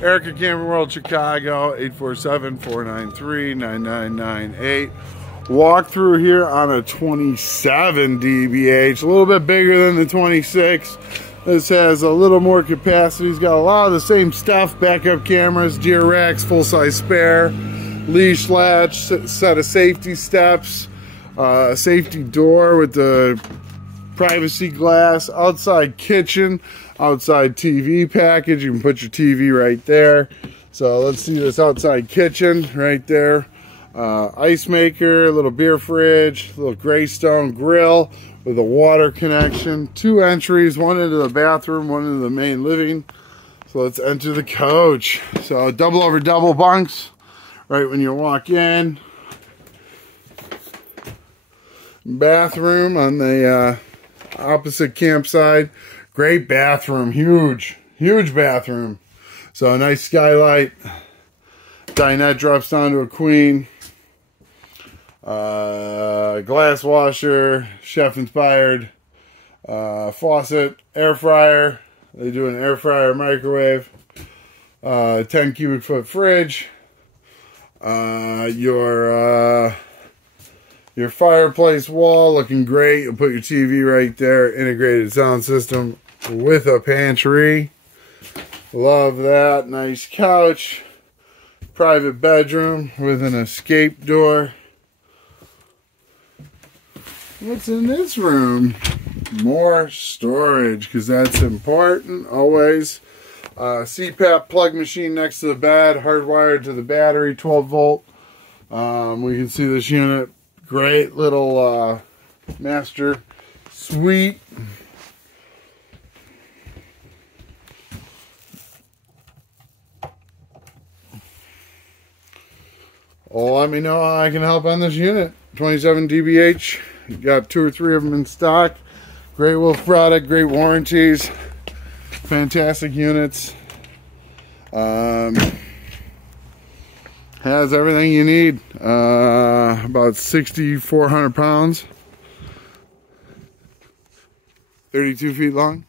Erica Camper World Chicago, 847-493-9998. Walk through here on a 27 DBH, a little bit bigger than the 26. This has a little more capacity. It's got a lot of the same stuff, backup cameras, gear racks, full-size spare, leash latch, set of safety steps, a safety door with the privacy glass, outside kitchen, outside TV package. You can put your TV right there. So let's see this outside kitchen right there. Ice maker, a little beer fridge, a little Greystone grill with a water connection. 2 entries, one into the bathroom, one into the main living. So let's enter the coach. So double over double bunks right when you walk in. Bathroom on the opposite campsite. Great bathroom, huge bathroom. So a nice skylight. Dinette drops down to a queen. Glass washer, chef inspired. Faucet, air fryer. They do an air fryer microwave. 10 cubic foot fridge. Your fireplace wall looking great. You'll put your TV right there. Integrated sound system with a pantry. Love that. Nice couch. Private bedroom with an escape door. What's in this room? More storage, because that's important always. CPAP plug machine next to the bed, hardwired to the battery, 12 volt. We can see this unit. Great little master suite. Well, let me know how I can help on this unit. 27 DBH. You got 2 or 3 of them in stock. Great Wolf product, great warranties. Fantastic units. Has everything you need. About 6,400 pounds. 32 feet long.